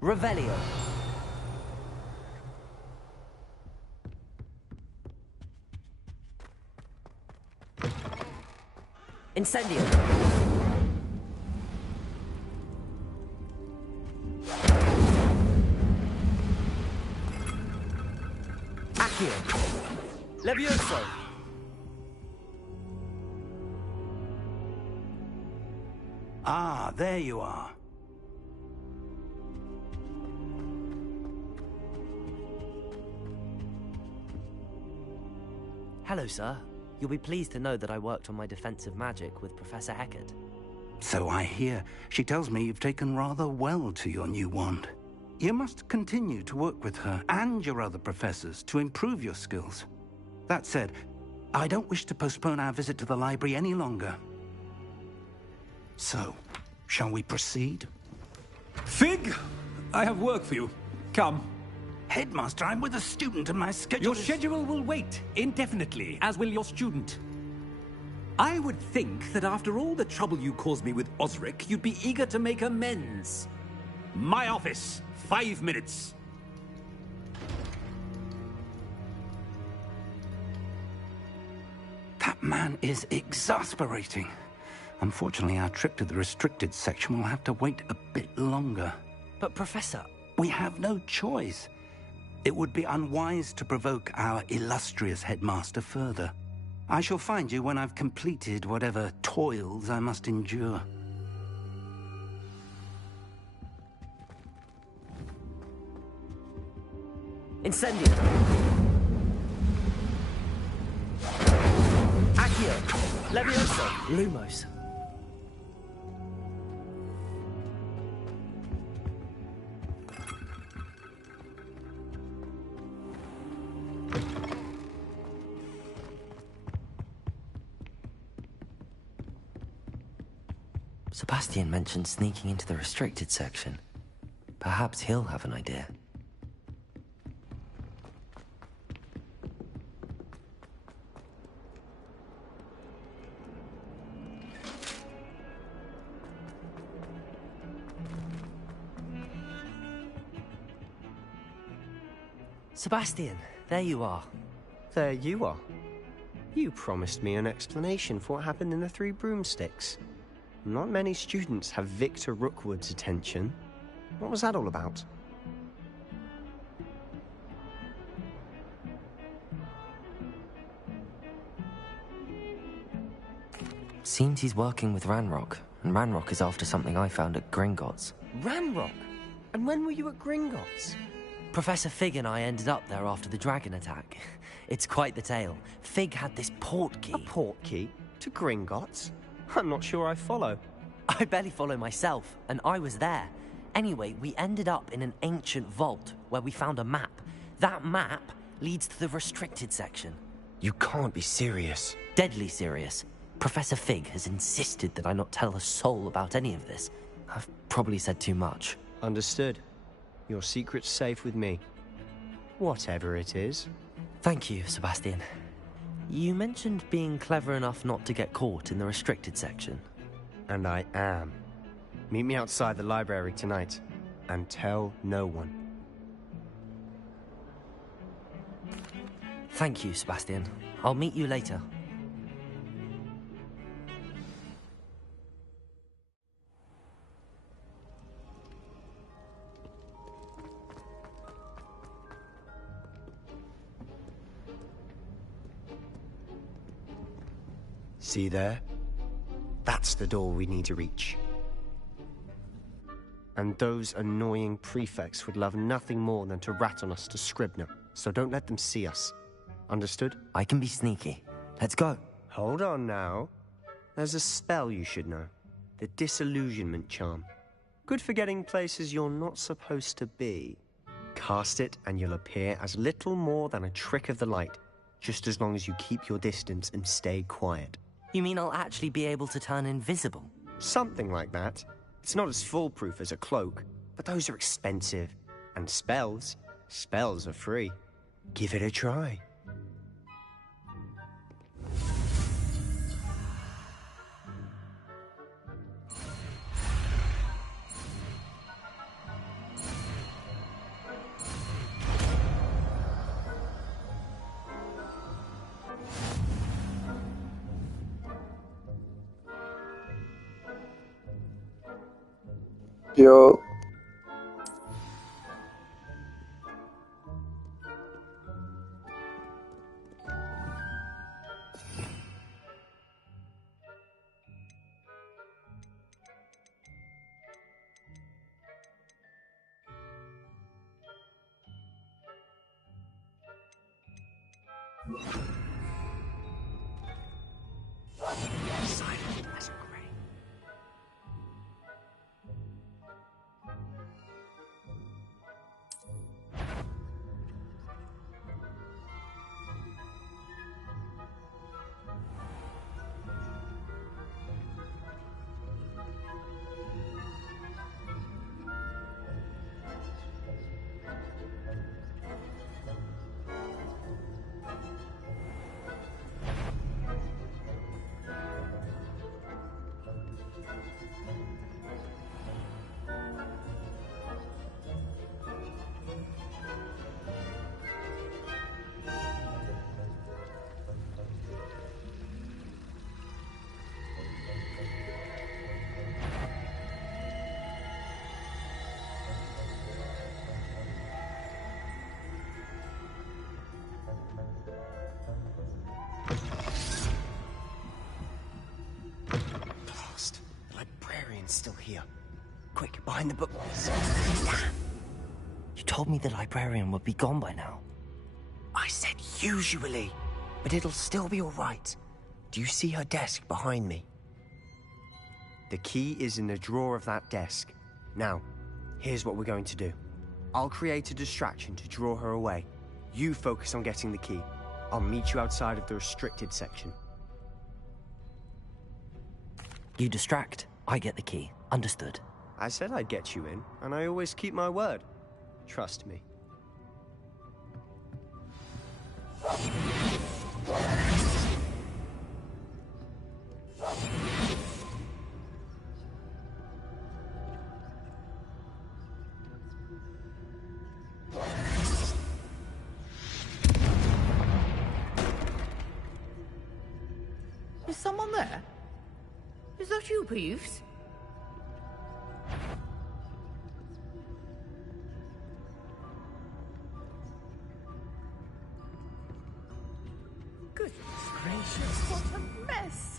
Revelio. Incendio. Accio. Levioso. Ah, there you are. Hello, sir. You'll be pleased to know that I worked on my defensive magic with Professor Heckert. So I hear. She tells me you've taken rather well to your new wand. You must continue to work with her and your other professors to improve your skills. That said, I don't wish to postpone our visit to the library any longer. So, shall we proceed? Fig! I have work for you. Come. Headmaster, I'm with a student and my schedule Your schedule will wait indefinitely, as will your student. I would think that after all the trouble you caused me with Osric, you'd be eager to make amends. My office, 5 minutes. That man is exasperating. Unfortunately, our trip to the restricted section will have to wait a bit longer. But, Professor... We have no choice. It would be unwise to provoke our illustrious headmaster further. I shall find you when I've completed whatever toils I must endure. Incendio. Accio. Levioso. Lumos. Sebastian mentioned sneaking into the restricted section. Perhaps he'll have an idea. Sebastian, there you are. There you are. You promised me an explanation for what happened in the Three Broomsticks. Not many students have Victor Rookwood's attention. What was that all about? Seems he's working with Ranrock, and Ranrock is after something I found at Gringotts. Ranrock? And when were you at Gringotts? Professor Fig and I ended up there after the dragon attack. It's quite the tale. Fig had this portkey. A portkey? To Gringotts? I'm not sure I follow. I barely follow myself, and I was there. Anyway, we ended up in an ancient vault where we found a map. That map leads to the restricted section. You can't be serious. Deadly serious. Professor Fig has insisted that I not tell a soul about any of this. I've probably said too much. Understood. Your secret's safe with me. Whatever it is. Thank you, Sebastian. You mentioned being clever enough not to get caught in the restricted section. And I am. Meet me outside the library tonight, and tell no one. Thank you, Sebastian. I'll meet you later. See there? That's the door we need to reach. And those annoying prefects would love nothing more than to rat on us to Scribner, so don't let them see us. Understood? I can be sneaky. Let's go. Hold on now. There's a spell you should know. The Disillusionment Charm. Good for getting places you're not supposed to be. Cast it and you'll appear as little more than a trick of the light, just as long as you keep your distance and stay quiet. You mean I'll actually be able to turn invisible? Something like that. It's not as foolproof as a cloak, but those are expensive. And spells are free. Give it a try. Yo. Silent as a grave. Blast. The librarian's still here. Quick, behind the books. You told me the librarian would be gone by now. I said usually, but it'll still be all right. Do you see her desk behind me? The key is in the drawer of that desk. Now, here's what we're going to do. I'll create a distraction to draw her away. You focus on getting the key. I'll meet you outside of the restricted section. You distract, I get the key. Understood. I said I'd get you in, and I always keep my word. Trust me. Is someone there? Is that you, Peeves? Goodness gracious, what a mess!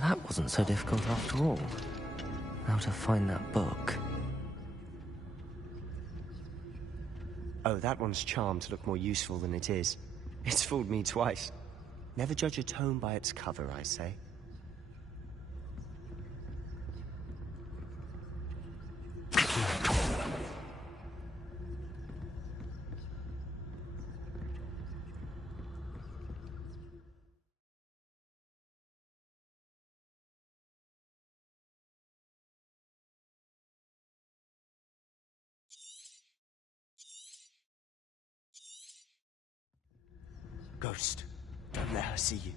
That wasn't so difficult after all. How to find that book. Oh, that one's charmed to look more useful than it is. It's fooled me twice. Never judge a tome by its cover, I say. Ghost, don't let her see you.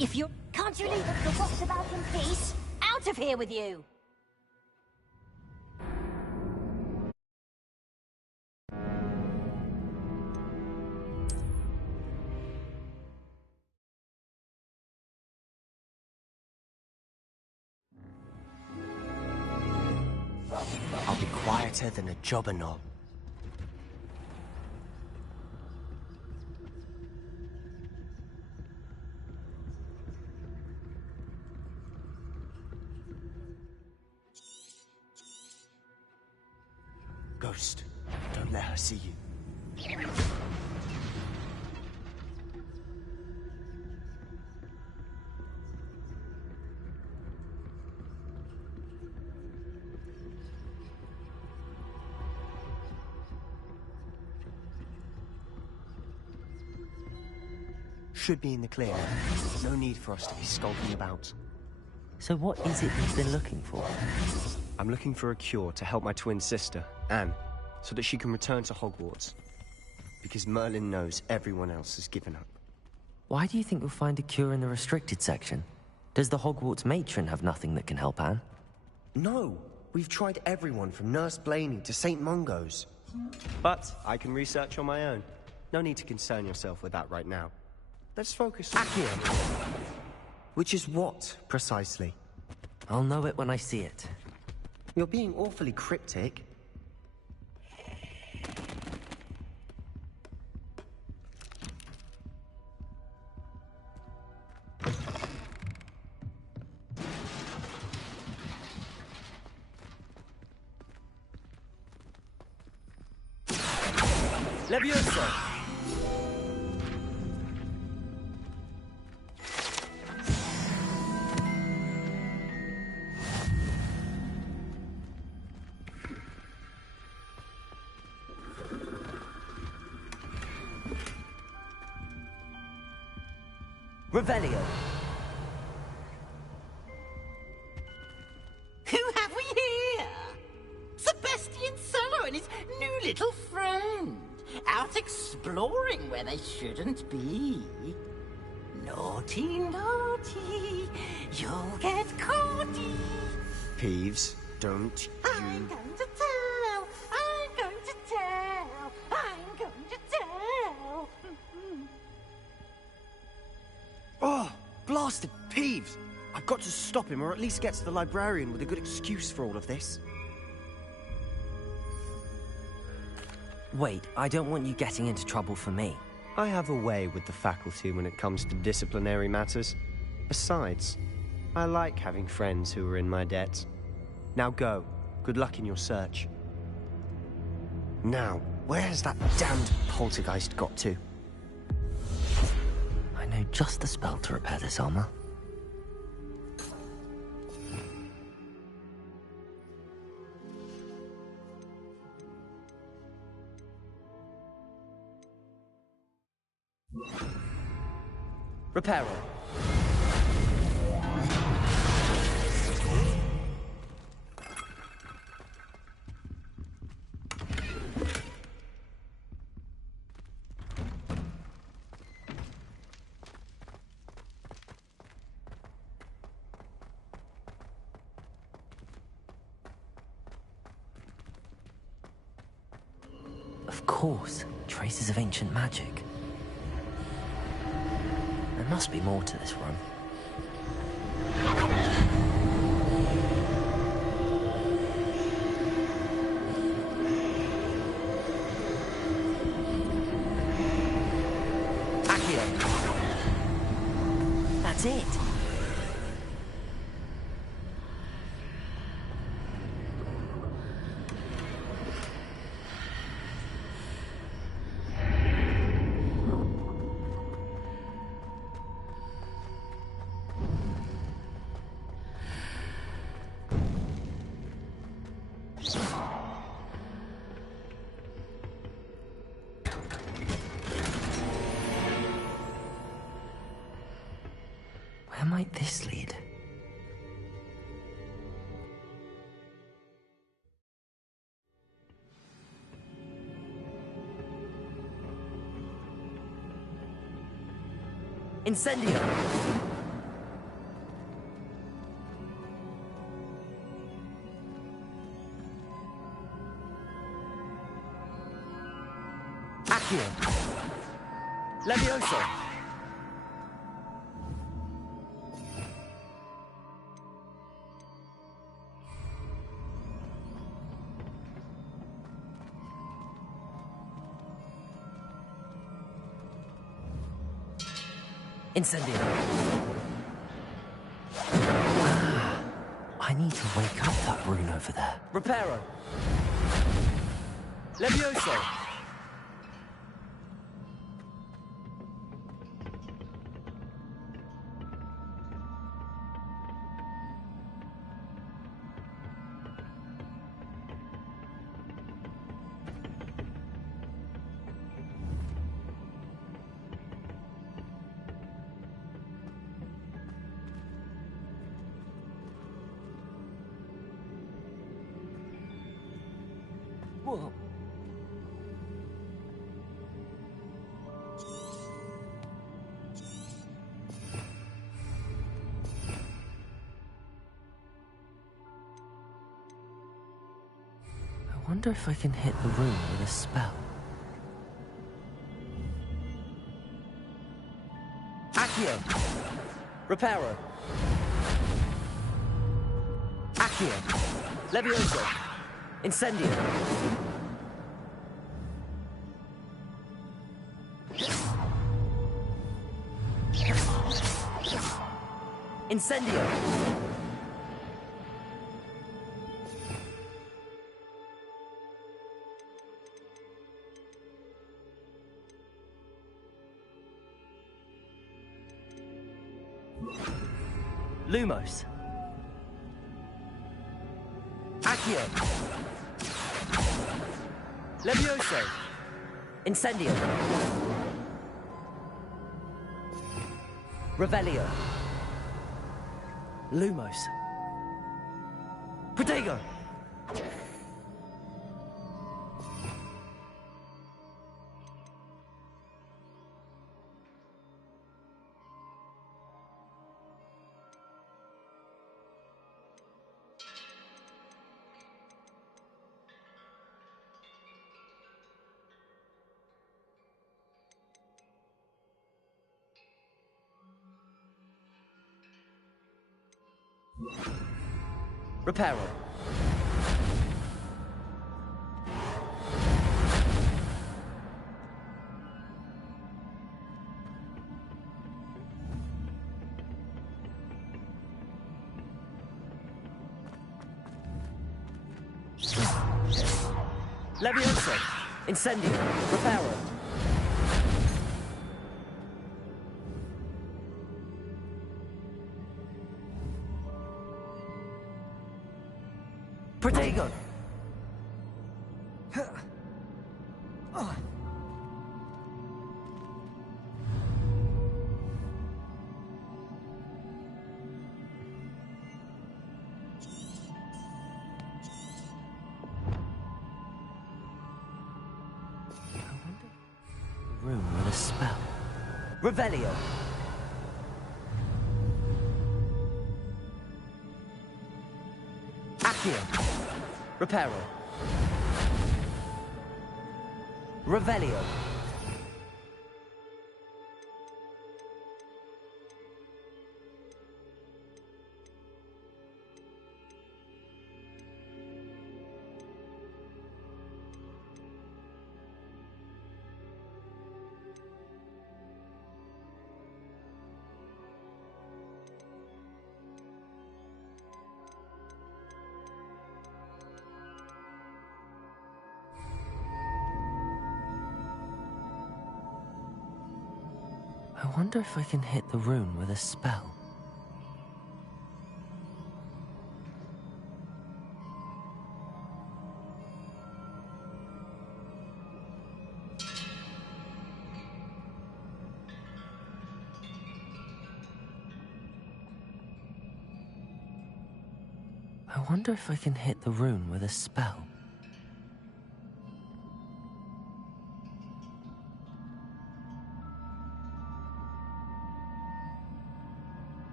If you... Can't you leave the box about in peace? Out of here with you! I'll be quieter than a jobber knob. Ghost, don't let her see you. should be in the clear. No need for us to be skulking about. So what is it you've been looking for? I'm looking for a cure to help my twin sister, Anne, so that she can return to Hogwarts. Because Merlin knows everyone else has given up. Why do you think you'll find a cure in the restricted section? Does the Hogwarts matron have nothing that can help Anne? No! We've tried everyone from Nurse Blaney to St. Mungo's. But I can research on my own. No need to concern yourself with that right now. Let's focus on... Accio! Which is what, precisely? I'll know it when I see it. You're being awfully cryptic. Levioso! Revelio! Who have we here? Sebastian Sallow and his new little friend. Out exploring where they shouldn't be. Naughty, naughty, you'll get caughty. Peeves, don't I'm going to tell, I'm going to tell, I'm going to tell. Oh, blasted Peeves! I've got to stop him, or at least get to the librarian with a good excuse for all of this. Wait, I don't want you getting into trouble for me. I have a way with the faculty when it comes to disciplinary matters. Besides, I like having friends who are in my debt. Now go. Good luck in your search. Now, where has that damned poltergeist got to? I know just the spell to repair this armor. Reparo. Of course, traces of ancient magic. There must be more to this room. Accio! That's it! Where might this lead? Incendio! Accio! Levioso! Incendio! I need to wake up that rune over there. Reparo! Levioso! Whoa. I wonder if I can hit the room with a spell. Accio! Reparo! Accio! Levioso! Incendio! Incendio! Lumos. Accio. Levioso. Incendio. Revelio. Lumos. Protego. Reparo. Levioso. Incendio. Reparo. Protego! Room with a spell. Revelio! Accio! Reparo. Revelio. I wonder if I can hit the room with a spell. I wonder if I can hit the rune with a spell.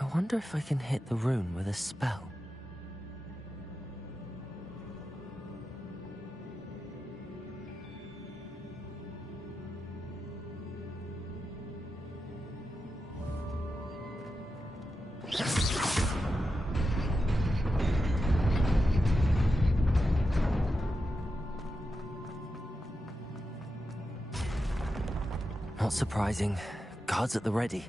I wonder if I can hit the rune with a spell. Not surprising. Guards at the ready.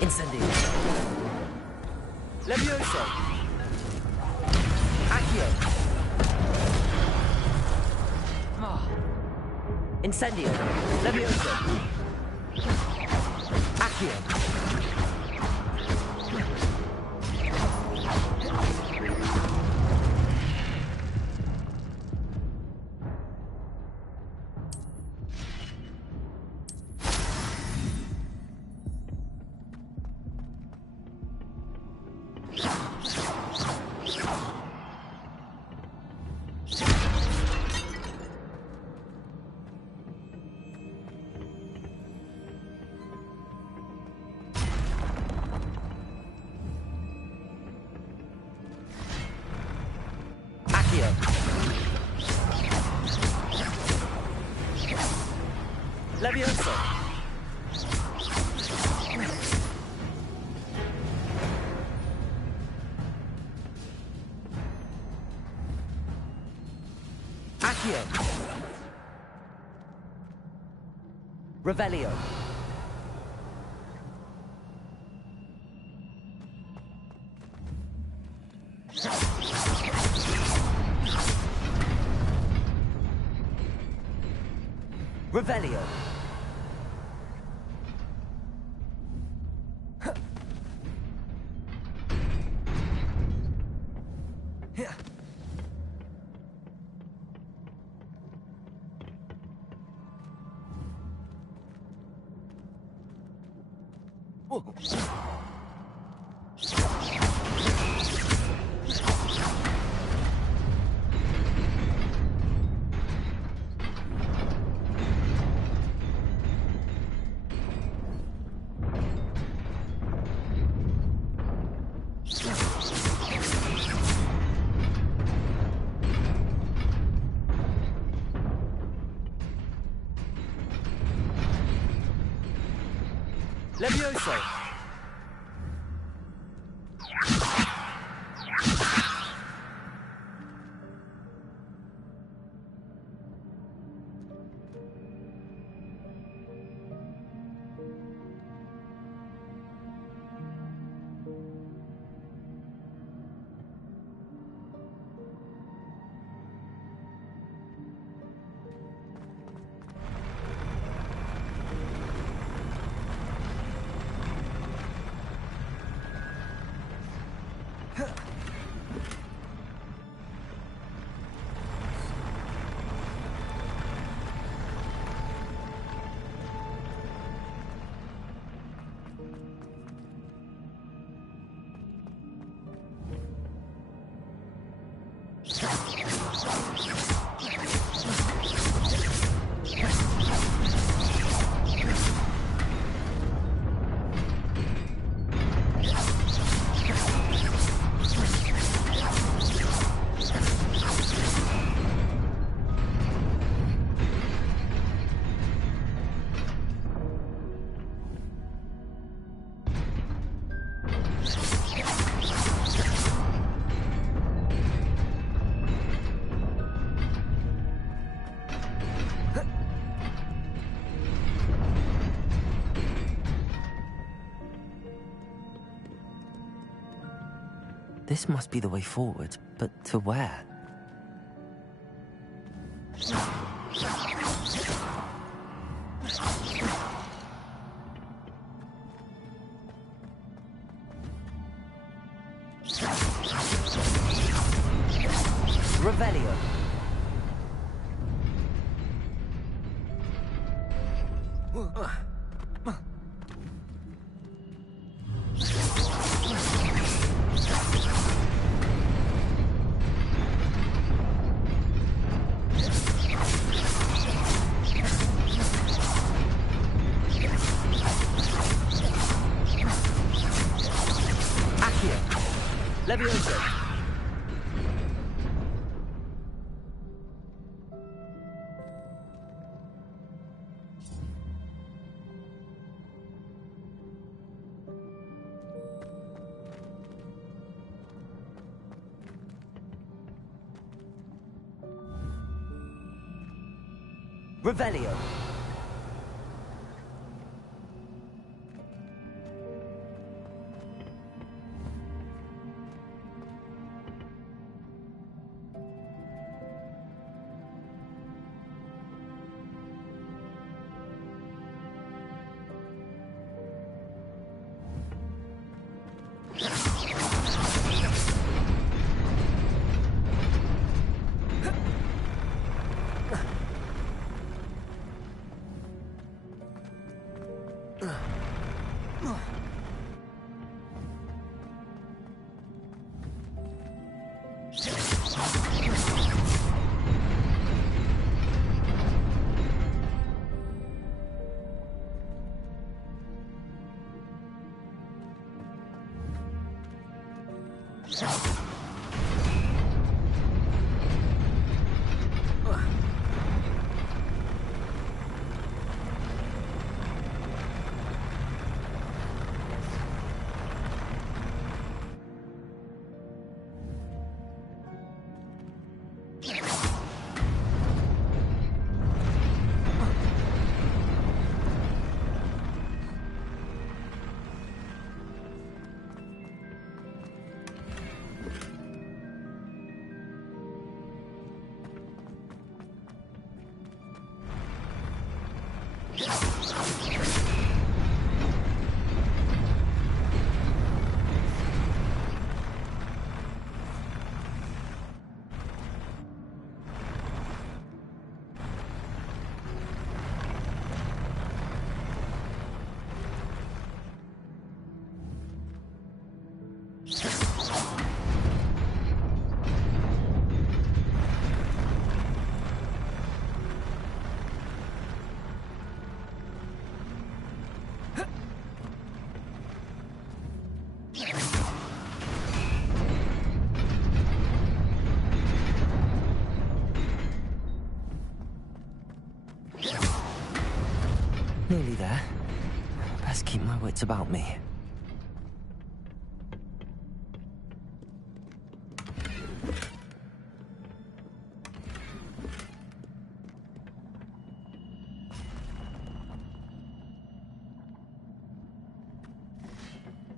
Incendio. Levioso. Accio. Incendio. Levioso. Accio. Levioso. Accio. Revelio. Revelio. Levioso. This must be the way forward, but to where? Revelio. Levioso. Revelio. Nearly there. Best keep my wits about me.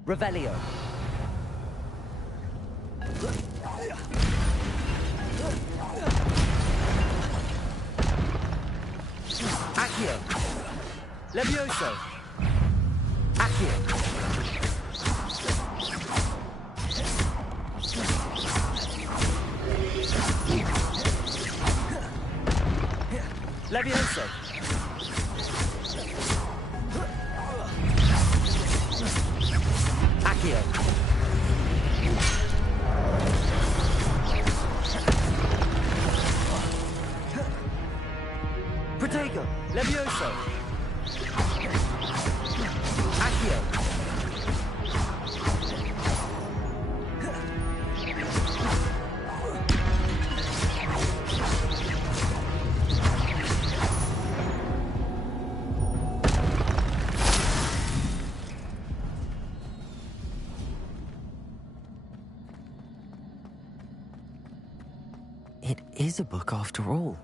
Revelio. Accio. Levioso. Accio. Levioso. Accio. Protego. Levioso. Accio. It is a book after all.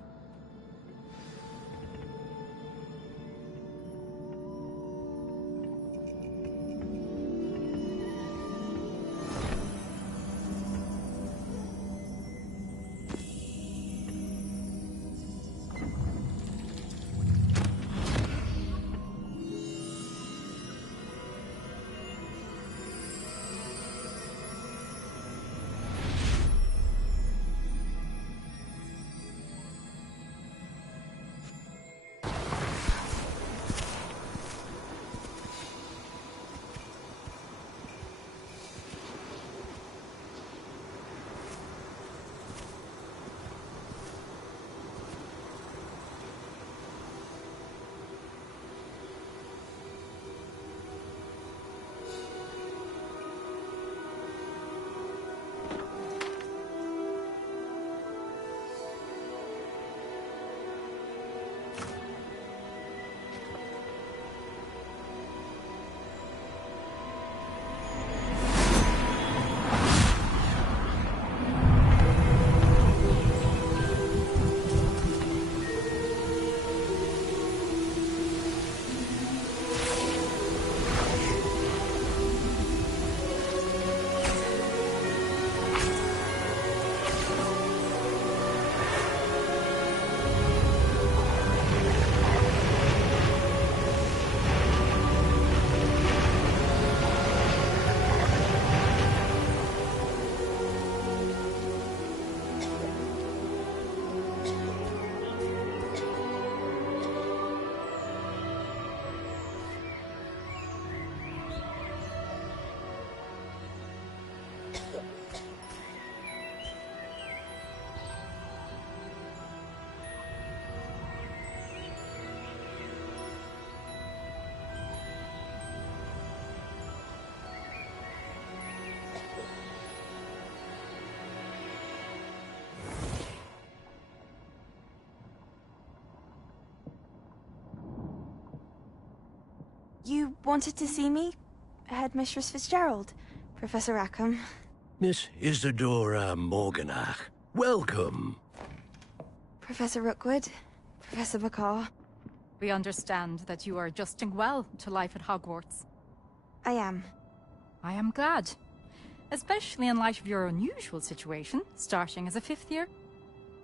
You wanted to see me? Headmistress Fitzgerald, Professor Rackham. Miss Isadora Morganach, welcome. Professor Rookwood, Professor McCaw. We understand that you are adjusting well to life at Hogwarts. I am. I am glad. Especially in light of your unusual situation, starting as a 5th year.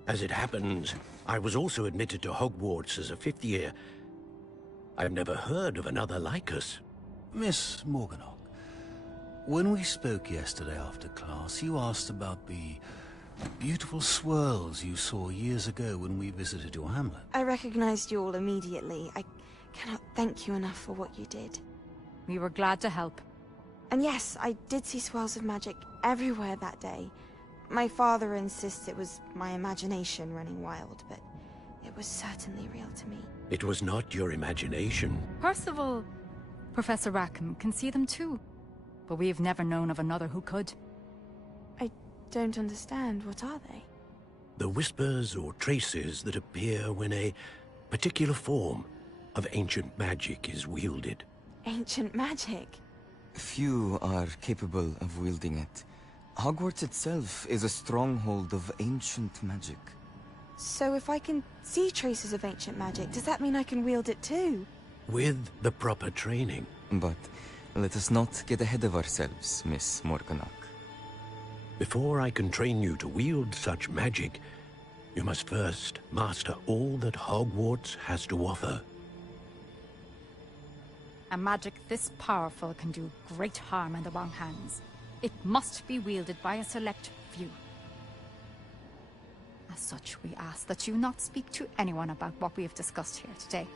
As it happens, I was also admitted to Hogwarts as a 5th year. I've never heard of another like us. Miss Morganach, when we spoke yesterday after class, you asked about the beautiful swirls you saw years ago when we visited your hamlet. I recognized you all immediately. I cannot thank you enough for what you did. We were glad to help. And yes, I did see swirls of magic everywhere that day. My father insists it was my imagination running wild, but it was certainly real to me. It was not your imagination. Percival, Professor Rackham can see them too. But we have never known of another who could. I don't understand. What are they? The whispers or traces that appear when a particular form of ancient magic is wielded. Ancient magic? Few are capable of wielding it. Hogwarts itself is a stronghold of ancient magic. So if I can see traces of ancient magic, does that mean I can wield it too? With the proper training. But let us not get ahead of ourselves, Miss Morganach. Before I can train you to wield such magic, you must first master all that Hogwarts has to offer. A magic this powerful can do great harm in the wrong hands. It must be wielded by a select few. As such, we ask that you not speak to anyone about what we have discussed here today.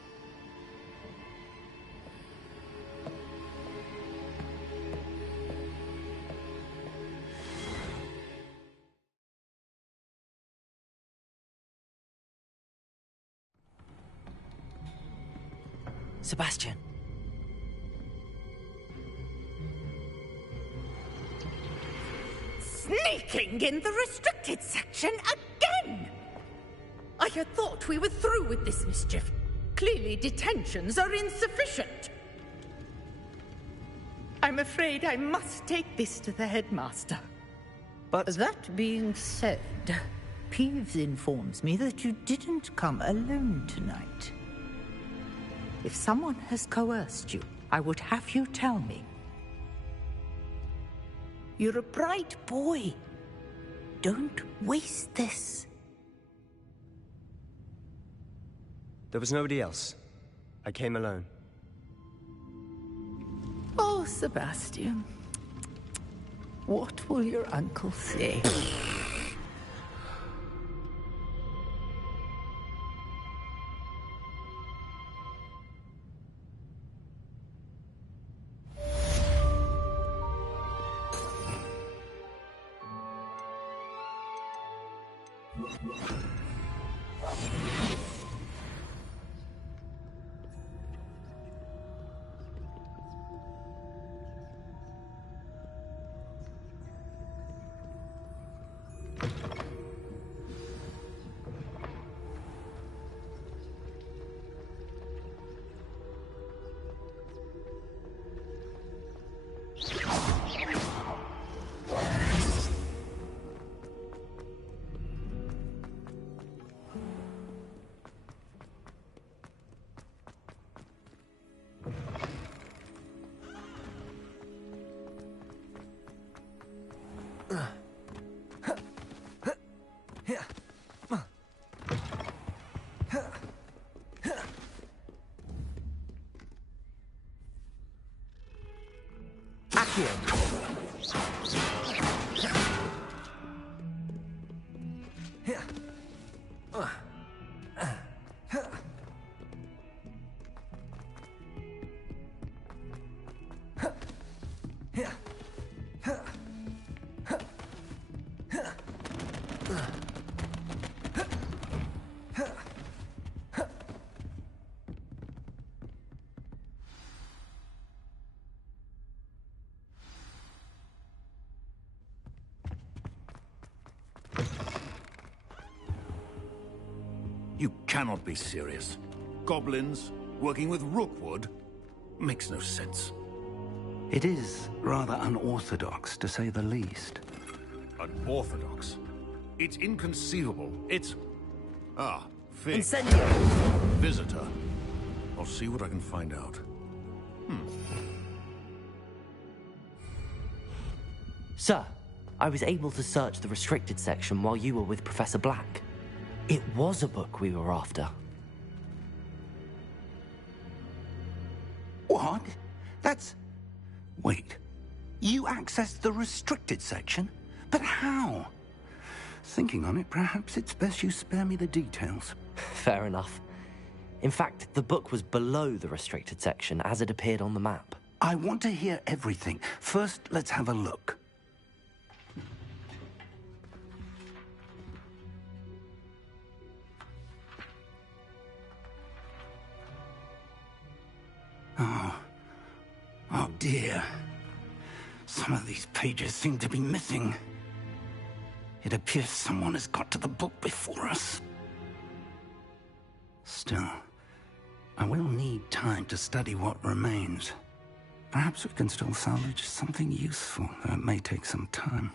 Sebastian. Sneaking in the restricted section again! I had thought we were through with this mischief. Clearly detentions are insufficient. I'm afraid I must take this to the headmaster. But That being said, Peeves informs me that you didn't come alone tonight. If someone has coerced you, I would have you tell me. You're a bright boy. Don't waste this. there was nobody else. I came alone. Oh, Sebastian. What will your uncle say? You cannot be serious. Goblins working with Rookwood? Makes no sense. It is rather unorthodox, to say the least. Unorthodox? It's inconceivable. It's... Ah, Fig. Incendio! Visitor. I'll see what I can find out. Sir, I was able to search the restricted section while you were with Professor Black. It was a book we were after. What? That's... Wait. You accessed the restricted section? But how? Thinking on it, perhaps it's best you spare me the details. Fair enough. In fact, the book was below the restricted section as it appeared on the map. I want to hear everything. First, let's have a look. Oh dear. Some of these pages seem to be missing. It appears someone has got to the book before us. Still, I will need time to study what remains. Perhaps we can still salvage something useful, though it may take some time.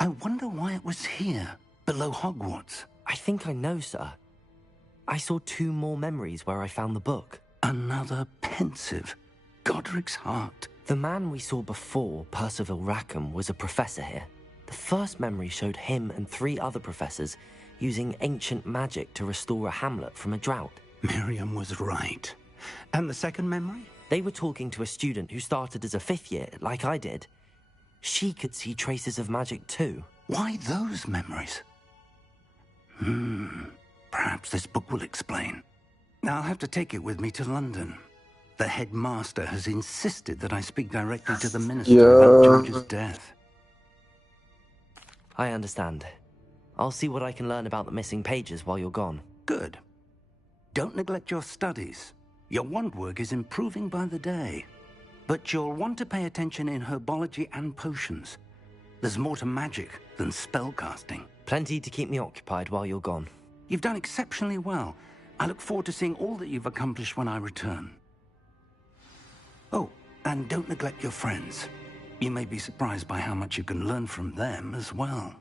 I wonder why it was here, below Hogwarts. I think I know, sir. I saw 2 more memories where I found the book. Another pensive. Godric's heart. The man we saw before, Percival Rackham, was a professor here. The first memory showed him and 3 other professors using ancient magic to restore a hamlet from a drought. Miriam was right. And the second memory? They were talking to a student who started as a 5th year, like I did. She could see traces of magic too. Why those memories? Perhaps this book will explain. I'll have to take it with me to London. The headmaster has insisted that I speak directly to the minister about George's death. I understand. I'll see what I can learn about the missing pages while you're gone. Good. Don't neglect your studies. Your wand work is improving by the day. But you'll want to pay attention in herbology and potions. There's more to magic than spellcasting. Plenty to keep me occupied while you're gone. You've done exceptionally well. I look forward to seeing all that you've accomplished when I return. Oh, and don't neglect your friends. You may be surprised by how much you can learn from them as well.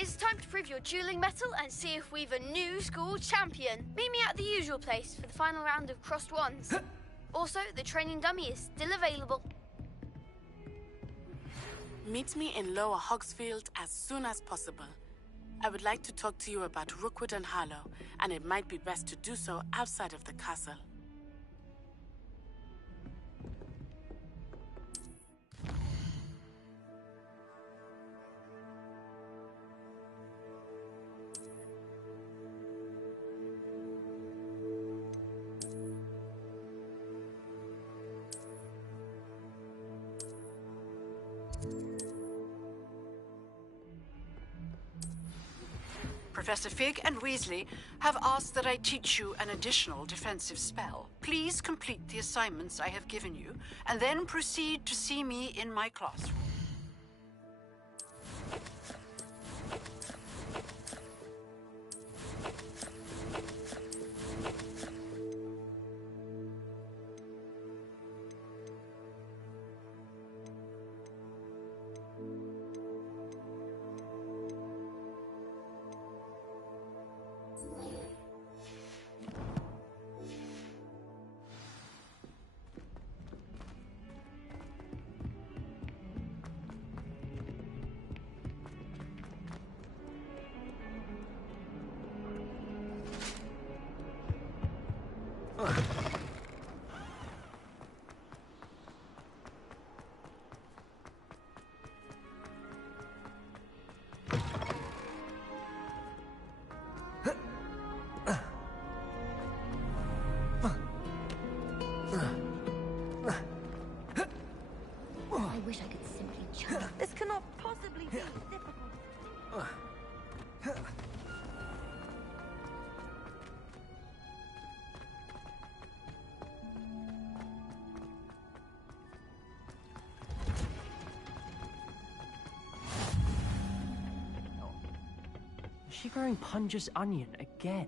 It's time to prove your dueling mettle and see if we've a new school champion. Meet me at the usual place for the final round of crossed wands. Also, the training dummy is still available. Meet me in Lower Hogsfield as soon as possible. I would like to talk to you about Rookwood and Harlow, and it might be best to do so outside of the castle. Professor Fig and Weasley have asked that I teach you an additional defensive spell. Please complete the assignments I have given you, and then proceed to see me in my classroom. I wish I could simply jump. This cannot possibly be difficult. she growing Punja's onion again?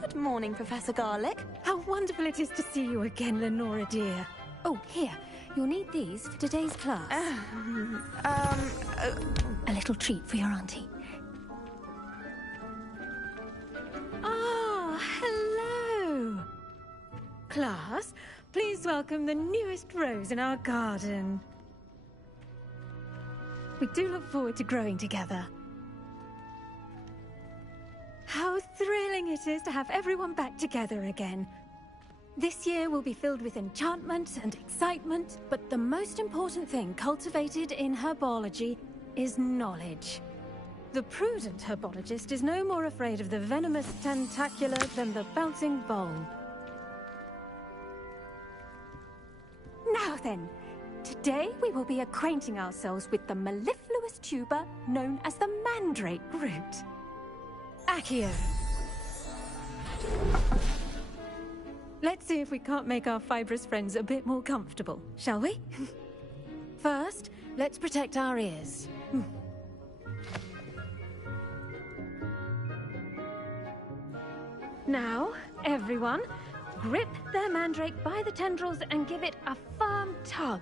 Good morning, Professor Garlick. How wonderful it is to see you again, Lenora dear. Oh, here. You'll need these for today's class. A little treat for your auntie. Ah, hello. Class, please welcome the newest rose in our garden. We do look forward to growing together. How thrilling it is to have everyone back together again. This year will be filled with enchantment and excitement, but the most important thing cultivated in herbology is knowledge. The prudent herbologist is no more afraid of the venomous tentacula than the bouncing bulb. Now then, today we will be acquainting ourselves with the mellifluous tuber known as the mandrake root. Accio. Let's see if we can't make our fibrous friends a bit more comfortable, shall we? First, let's protect our ears. Now, everyone, grip their mandrake by the tendrils and give it a firm tug.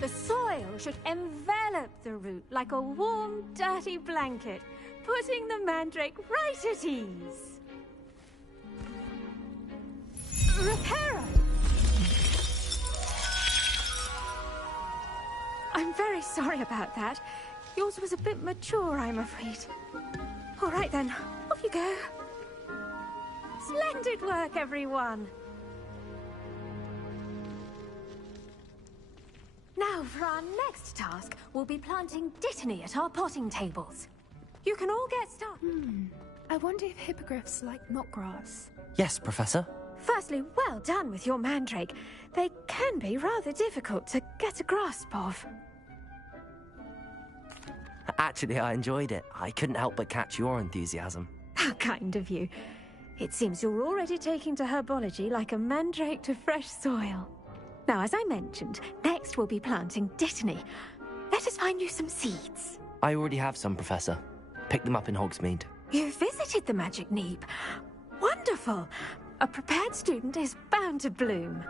The soil should envelop the root like a warm, dirty blanket, putting the mandrake right at ease. Reparo! I'm very sorry about that. Yours was a bit mature, I'm afraid. All right then, off you go. Splendid work, everyone. Now, for our next task, we'll be planting dittany at our potting tables. You can all get started. I wonder if hippogriffs like knotgrass. Yes, Professor. Firstly, well done with your mandrake. They can be rather difficult to get a grasp of. Actually, I enjoyed it. I couldn't help but catch your enthusiasm. How kind of you. It seems you're already taking to herbology like a mandrake to fresh soil. Now, as I mentioned, next we'll be planting dittany. Let us find you some seeds. I already have some, Professor. Picked them up in Hogsmeade. You visited the Magic Neep. Wonderful! A prepared student is bound to bloom.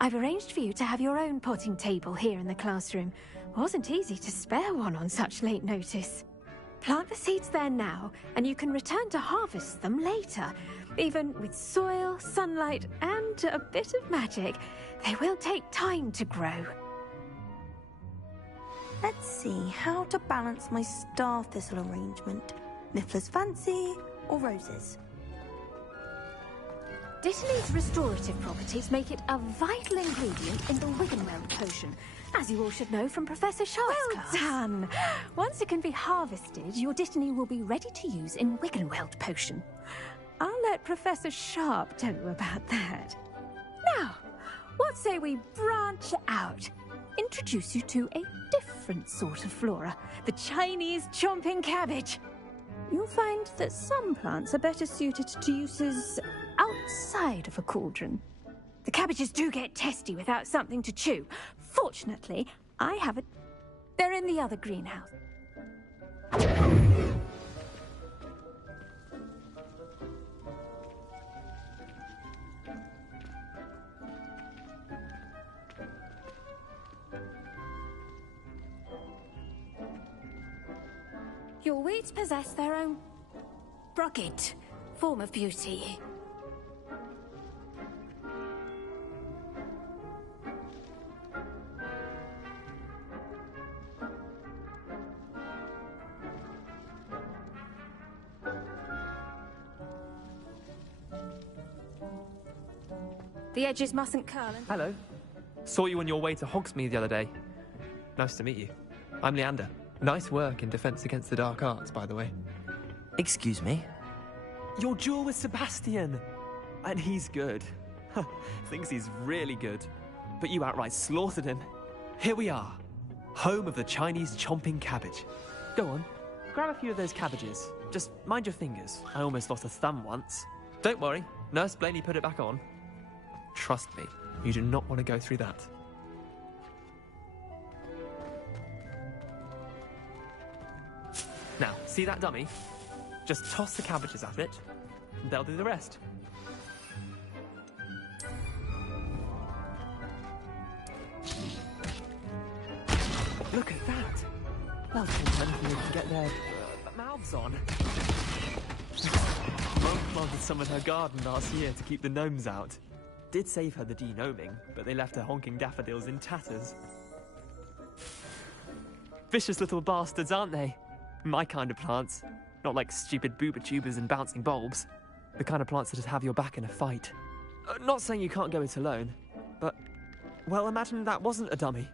I've arranged for you to have your own potting table here in the classroom. Wasn't easy to spare one on such late notice. Plant the seeds there now, and you can return to harvest them later. Even with soil, sunlight, and a bit of magic, they will take time to grow. Let's see how to balance my star thistle arrangement. Niffler's fancy or roses? Dittany's restorative properties make it a vital ingredient in the Wiggenweld potion, as you all should know from Professor Sharp's class. Well done! Once it can be harvested, your dittany will be ready to use in Wiggenweld potion. I'll let Professor Sharp tell you about that. Now, what say we branch out? Introduce you to a different sort of flora, the Chinese chomping cabbage. You'll find that some plants are better suited to uses outside of a cauldron. The cabbages do get testy without something to chew. Fortunately, I have a... They're in the other greenhouse. Your weeds possess their own rugged form of beauty. The edges mustn't curl. Hello. Saw you on your way to Hogsmeade the other day. Nice to meet you. I'm Leander. Nice work in Defense Against the Dark Arts, by the way. Excuse me? Your duel with Sebastian! And he's good. Thinks he's really good. But you outright slaughtered him. Here we are. Home of the Chinese chomping cabbage. Go on, grab a few of those cabbages. Just mind your fingers. I almost lost a thumb once. Don't worry, Nurse Blaney put it back on. Trust me, you do not want to go through that. Now, see that dummy? Just toss the cabbages at it, and they'll do the rest. Look at that! Well done, anything we can get their mouths on. Mum planted some in her garden last year to keep the gnomes out. Did save her the de-gnoming, but they left her honking daffodils in tatters. Vicious little bastards, aren't they? My kind of plants. Not like stupid booba tubers and bouncing bulbs. The kind of plants that'd have your back in a fight. Not saying you can't go it alone, but... well, imagine that wasn't a dummy.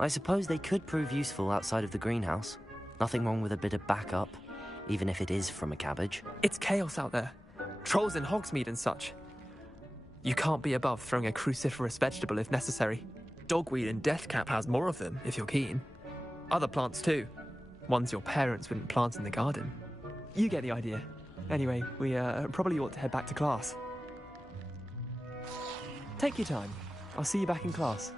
I suppose they could prove useful outside of the greenhouse. Nothing wrong with a bit of backup, even if it is from a cabbage. It's chaos out there. Trolls in Hogsmeade and such. You can't be above throwing a cruciferous vegetable if necessary. Dogweed and deathcap has more of them, if you're keen. Other plants too. Ones your parents wouldn't plant in the garden. You get the idea. Anyway, we probably ought to head back to class. Take your time. I'll see you back in class.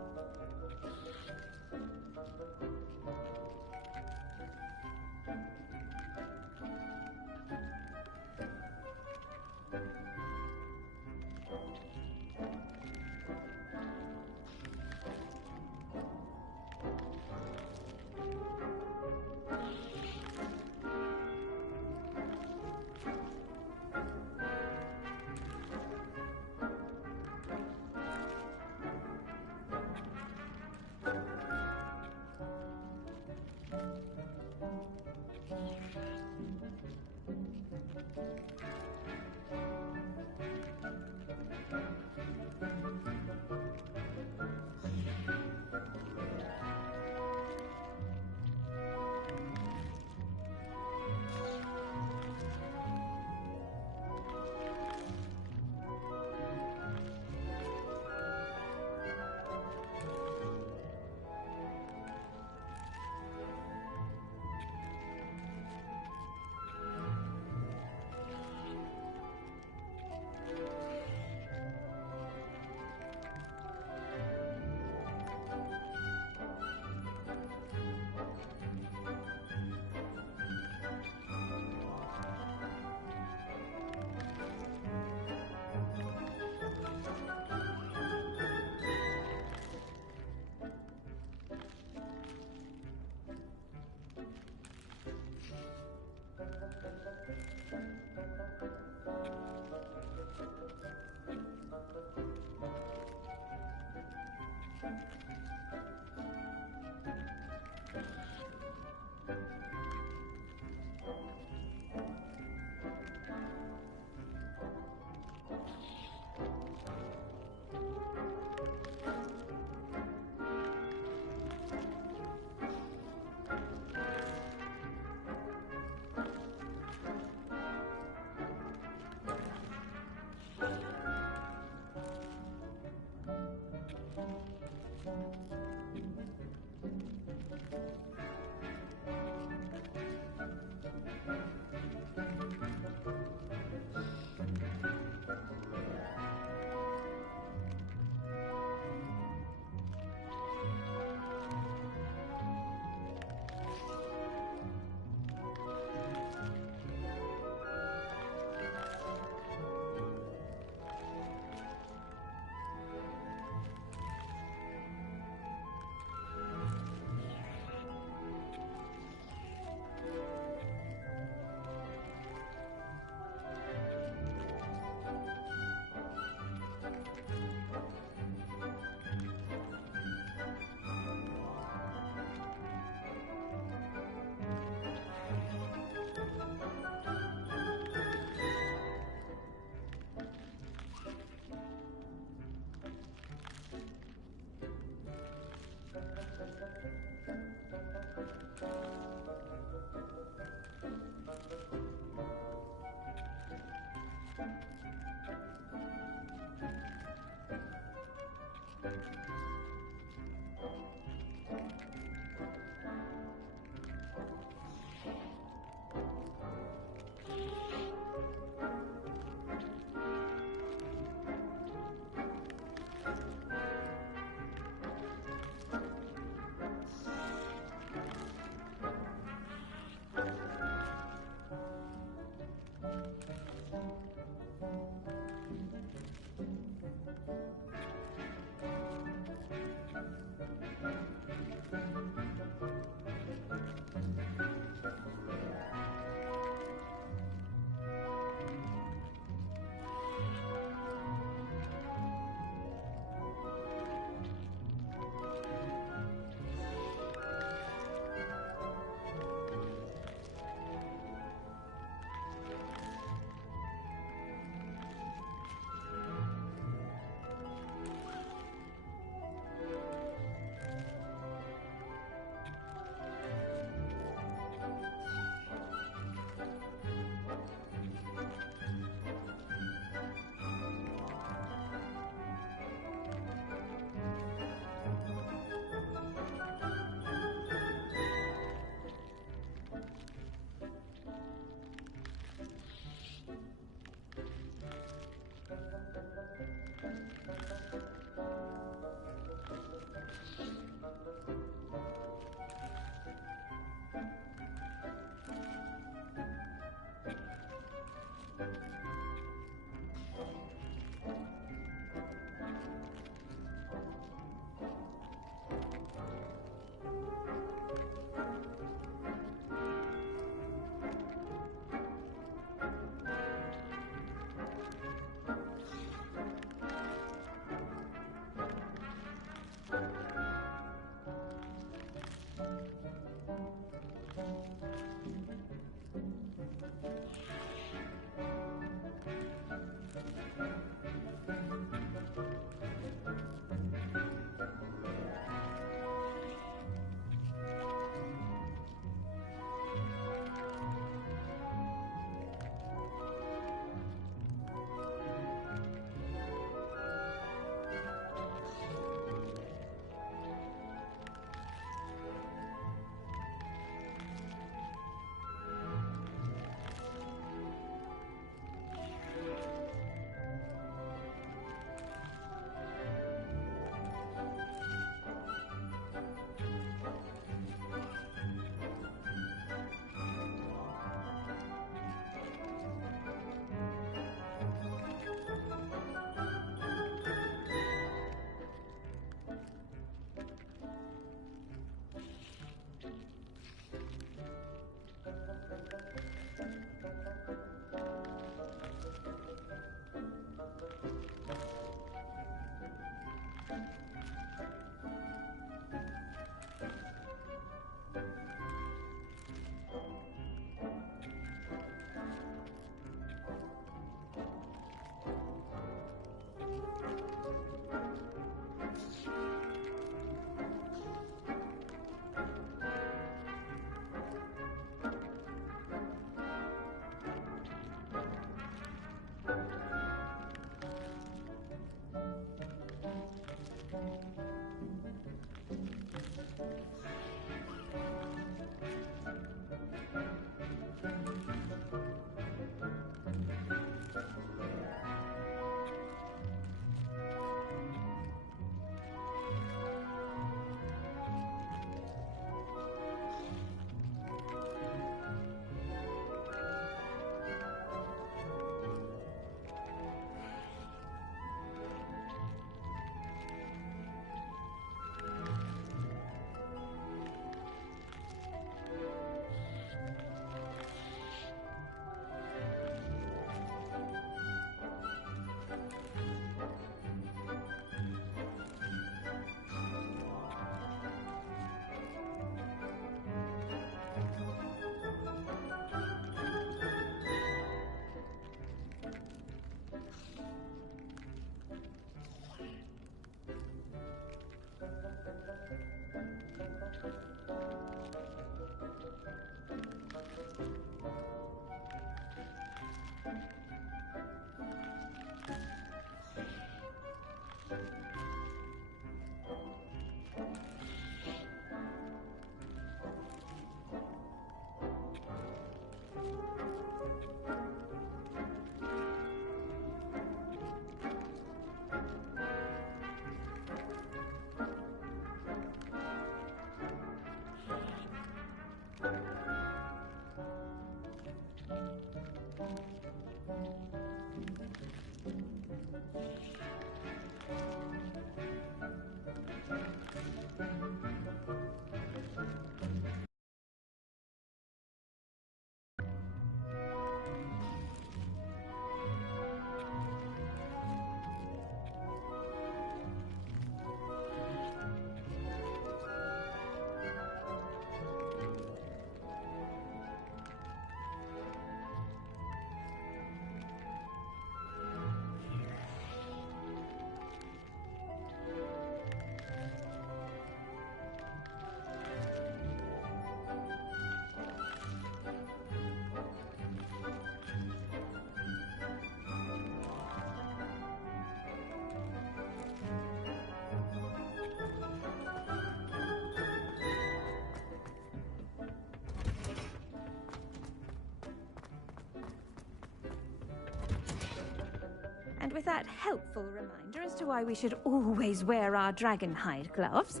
And with that helpful reminder as to why we should always wear our dragon hide gloves,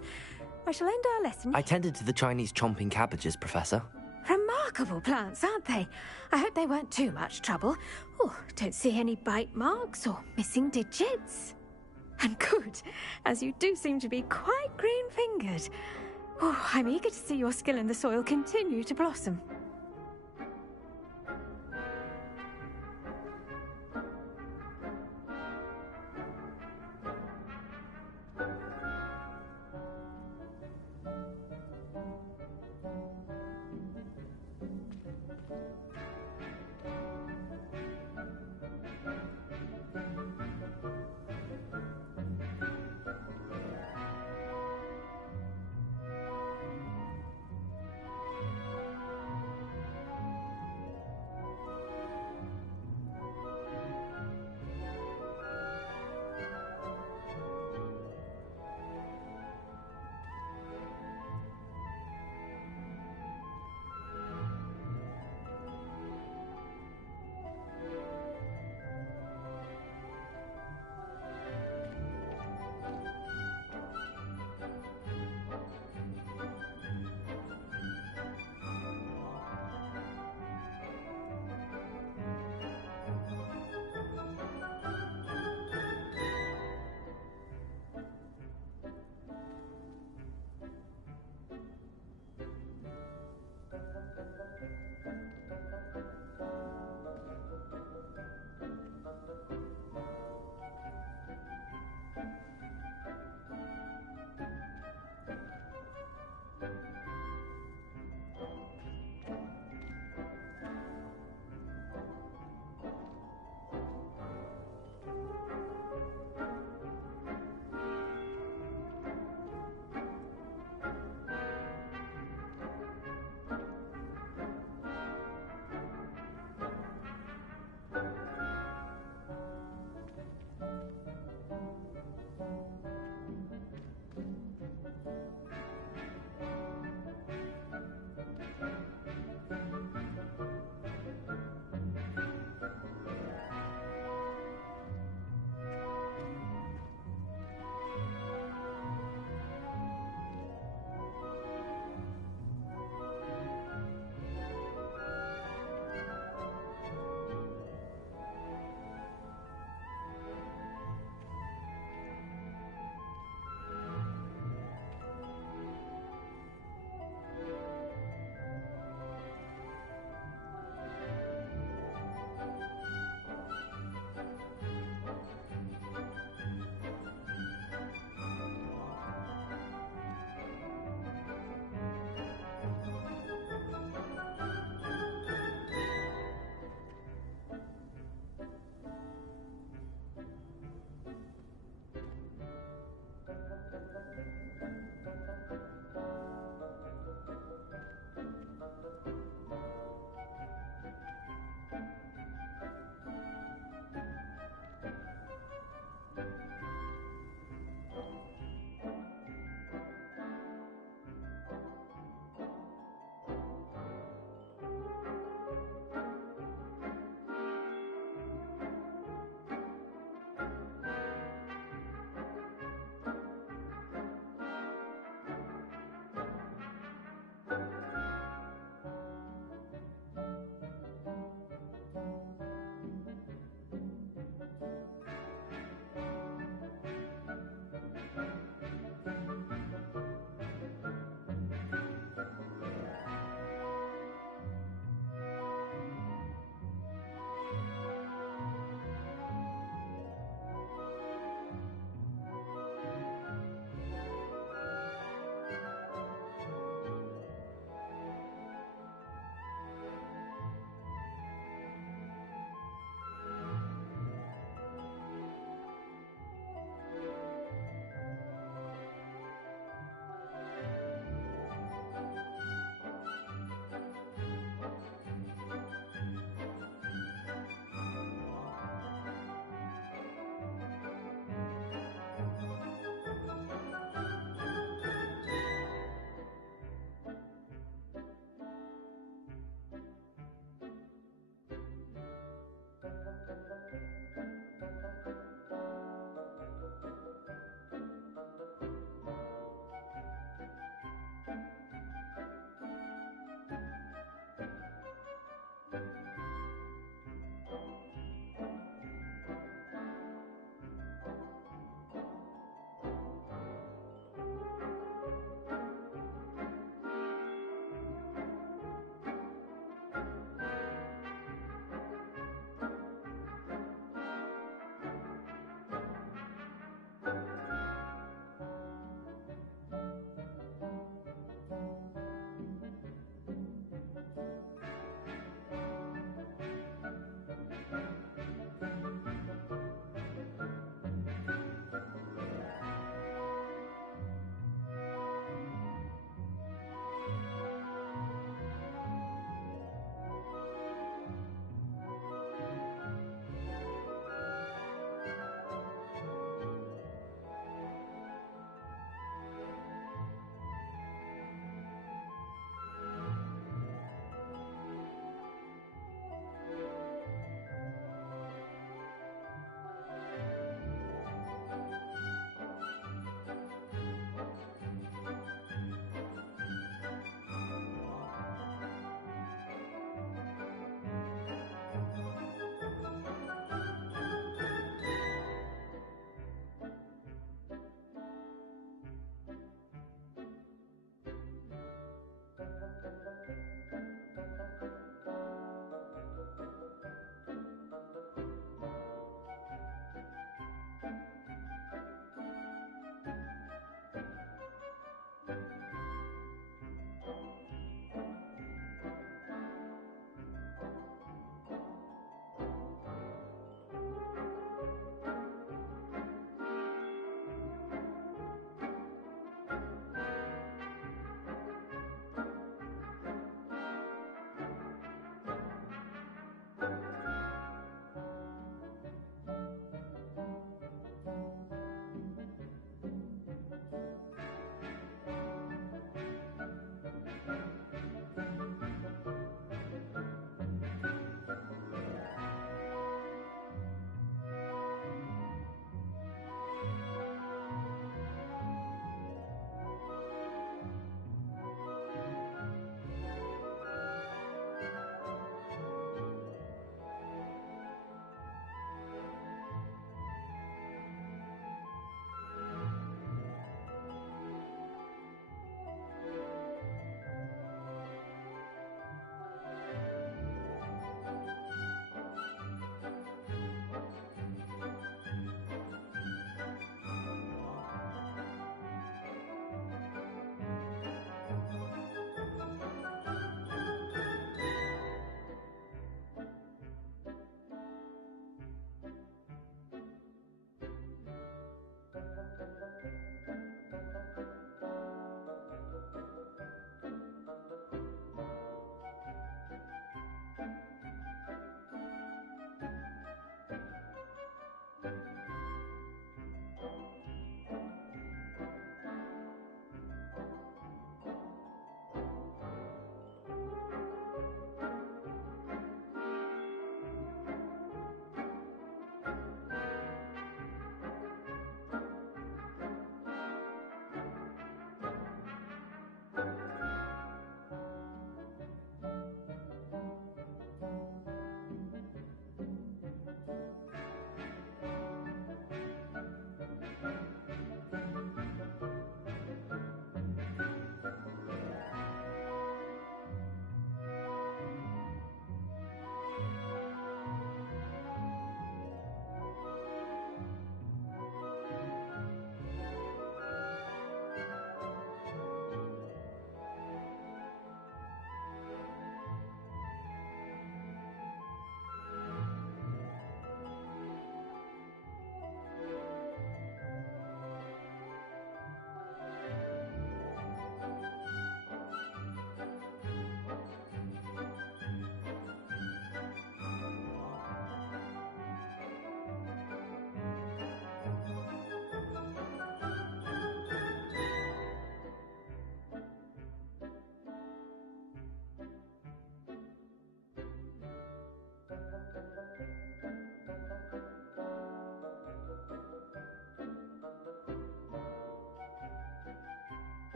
I shall end our lesson. I tended to the Chinese chomping cabbages, Professor. Remarkable plants, aren't they? I hope they weren't too much trouble. Oh, don't see any bite marks or missing digits. And good, as you do seem to be quite green-fingered. Oh, I'm eager to see your skill in the soil continue to blossom.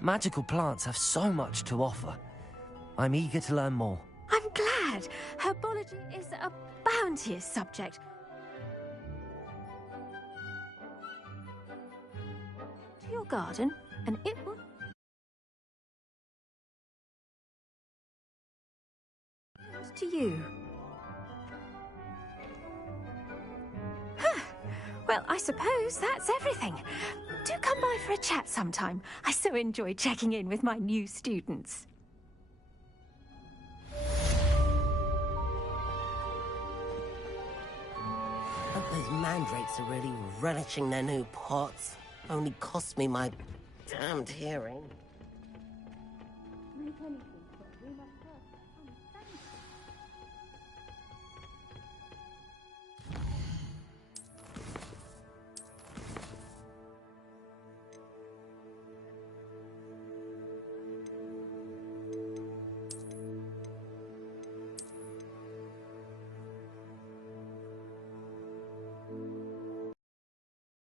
Magical plants have so much to offer. I'm eager to learn more. I'm glad. Herbology is a bounteous subject. To your garden, and it will... to you. Well, I suppose that's everything. Do come by for a chat sometime. I so enjoy checking in with my new students. Hope those mandrakes are really relishing their new pots. Only cost me my damned hearing.